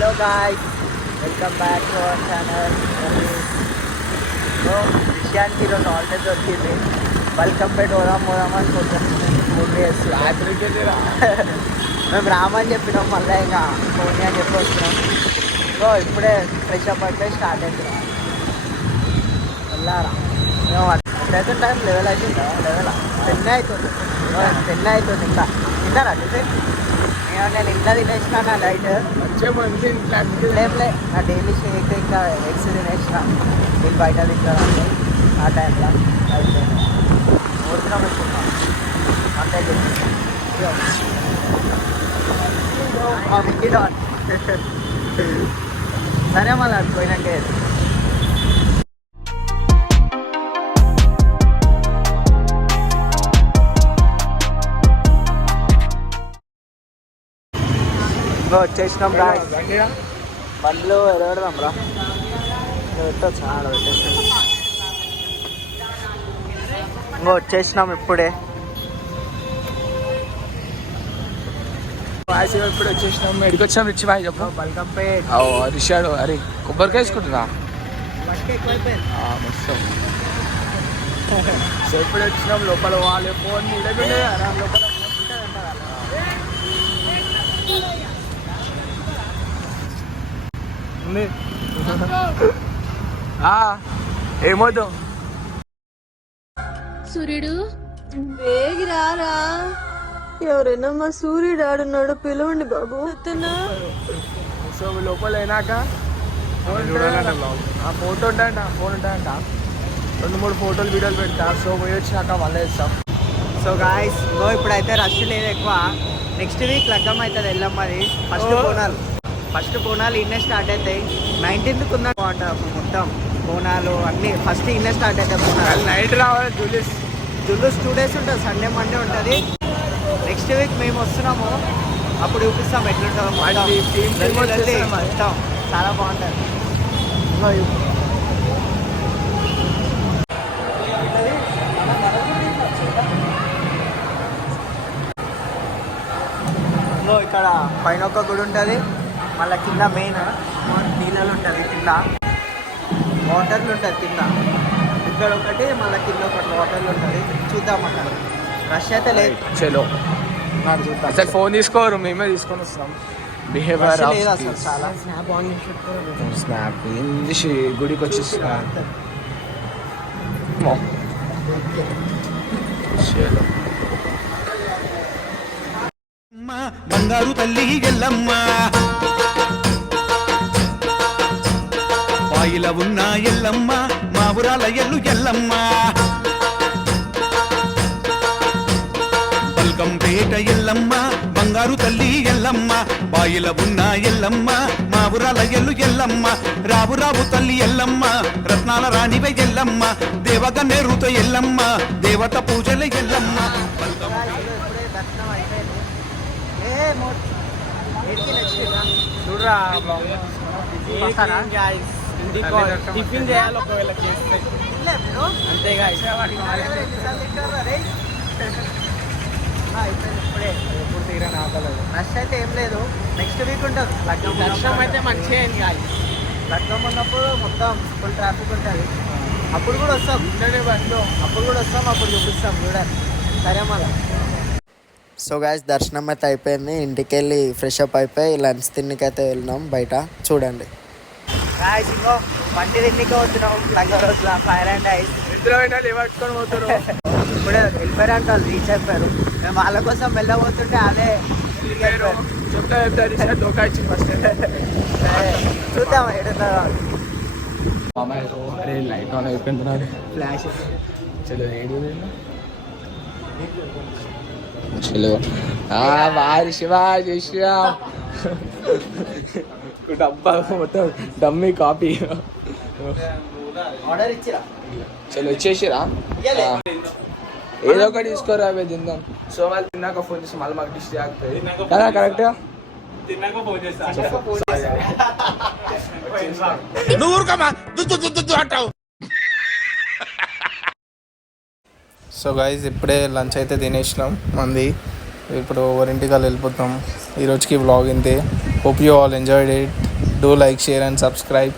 Hello guys, welcome back to our channel. So, విషయానికి ఈరోజు already దొరికింది. బల్కంపేట పోదామని కొంచెం ఫోన్ చేస్తున్నాం. మేము రామని చెప్పినాం, మళ్ళీ ఇంకా ఫోన్ అని చెప్పి వస్తున్నాం. సో ఇప్పుడే ఫ్రెష్ అప్ అయితే స్టార్ట్ అవుతున్నాం. వెళ్ళారా ఎప్పుడైతే టైం లెవెల్ అవుతుందా? లెవెల్ 10 అవుతుంది. 10 అవుతుంది. ఇంకా తిన్నారా టిఫిన్? నేను ఇంట్లో తినేసిన నా లైట్ లేవులే. నా డైలీ షేక్ ఇంకా ఎగ్స్ తినేసిన. నేను బయట తింటాను ఆ టైంలో అయిపోయింది. భోజనం వేసుకున్నాం అంటే సరే మళ్ళీ అడిపోయినాకే వచ్చేసినాం రా. బండ్లు ఎరగడదాం రా. పెట్టచ్చు ఆడ పెట్టేసి ఇంకో వచ్చేసినాం ఇప్పుడే. ఇప్పుడు వచ్చేసినాం. ఎడికి వచ్చాం రిచ్ బాయ్ చెప్పు. బల్కంపేట్ రిషాడు. అరే కొబ్బరికాయ వేసుకుంటున్నా మస్తు ఎక్కువైపోయింది. మస్తు. సో ఇప్పుడు వచ్చినాం. లోపల వాళ్ళే ఫోన్ నీడకుండే లోపల ఏమవుతు సూర్యుడు వేగిరారా. ఎవరైనా మా సూర్యుడు ఆడున్నాడు, పిలవండి బాబు. సో లోపల అయినాక ఆ ఫోటో ఉంటాయంట, ఫోన్ ఉంటాయంట. 2-3 ఫోటోలు వీడియోలు పెడతా. సో పోయి వచ్చినాక మళ్ళీ వేస్తాం. సో గాయస్ ఇప్పుడైతే రష్ లేదు ఎక్కువ. నెక్స్ట్ వీక్ లగ్గం అవుతుంది ఎల్లమ్మది. ఫస్ట్ బోనాలు ఇన్నే స్టార్ట్ అవుతాయి. 19th ఉందా బాగుంటుంది మొత్తం బోనాలు అన్నీ. ఫస్ట్ ఇన్నే స్టార్ట్ అవుతాయి బోనాలు. నైట్ రావాలి. జుల్లుస్ 2 days ఉంటుంది. సండే మండే ఉంటుంది. నెక్స్ట్ వీక్ మేము వస్తున్నాము, అప్పుడు చూపిస్తాం ఎట్లుంటుందో. మొత్తం చాలా బాగుంటుంది. ఇక్కడ పైన ఒక గుడి ఉంటుంది, మళ్ళీ కింద మెయిన్ నీళ్ళలు ఉంటుంది. కింద వాటర్లు ఉంటుంది. కింద ఇక్కడ ఒకటి, మళ్ళీ కింద ఒకటి వాటర్లు ఉంటుంది. చూద్దాం అక్కడ. రష్ అయితే లేదు. చలో అసలు ఫోన్ తీసుకోరు, మేమే తీసుకొని వస్తాం. బిహేవియర్ లేదు అసలు. చాలా స్నాప్ ఆన్ చేసి స్నాప్ ఇంగ్లీష్ గుడికి వచ్చేస్తా. చలో బంగారు తల్లి ఎల్లమ్మ, పాయిల ఉన్న ఎల్లమ్మ, మా ఊరాల ఎల్లు ఎల్లమ్మ. బల్కంపేట ఎల్లమ్మ, బంగారు తల్లి ఎల్లమ్మ, పాయిల ఉన్న ఎల్లమ్మ, మా ఊరాల ఎల్లు ఎల్లమ్మ. రావు రావు తల్లి ఎల్లమ్మ, రత్నాల రాణివే ఎల్లమ్మ, దేవగన్నేరుతో ఎల్లమ్మ, దేవత పూజల ఎల్లమ్మ. చూడరా టిఫిన్ చేయాలి ఒకవేళ చేస్తే అంతేగా. ఇప్పుడే ఎప్పుడు తీరా నాకలేదు. రష్ అయితే ఏం లేదు. నెక్స్ట్ వీక్ ఉంటుంది లగ్గం. దర్శనం అయితే మంచిగా అయింది కాదు. లగ్గం ఉన్నప్పుడు మొత్తం ఫుల్ ట్రాఫిక్ ఉంటుంది. అప్పుడు కూడా వస్తాం బస్లో. అప్పుడు కూడా వస్తాం, అప్పుడు చూపిస్తాం చూడండి. సరే మళ్ళీ. సో గాయస్ దర్శనం అయితే అయిపోయింది. ఇంటికి వెళ్ళి ఫ్రెష్ అప్ అయిపోయి లంచ్ తిన్నికైతే వెళ్ళినాం బయట. చూడండి గాయస్, ఇంకో వంటి తిన్నికే వస్తున్నాం. లగ్గం రోజుల ఫైర్ అండ్ ఐస్ పట్టుకొని పోతారు. ఇప్పుడే వెళ్ళిపోయారు అంటే వాళ్ళు రీచ్ అయిపోయారు. మేము వాళ్ళ కోసం వెళ్ళబోతుంటే అదే చూద్దాం ఎడున్నారో. లైట్ ఆన్ అయిపోయింది. ఫ్లాష్ చలో వారి శివాజీ శ్రీరామ్. డబ్బా మొత్తం డమ్మీ కాపీ. ఆర్డర్ ఇచ్చిరా. చలో ఇచ్చేసిరా. ఏదో ఒకటి తీసుకోరా, అవి తిందాం. సో వాళ్ళు తిన్నాక ఫోన్ చేసి మళ్ళీ మాకు డిష్ ఆగుతుంది కదా. కరెక్ట్గా సో గైజ్ ఇప్పుడే లంచ్ అయితే తినేసినాం మంది. ఇప్పుడు ఎవరింటికి వెళ్ళిపోతాం. ఈరోజుకి వ్లాగ్ ఇంతే. Hope you all enjoyed it. Do like share and subscribe.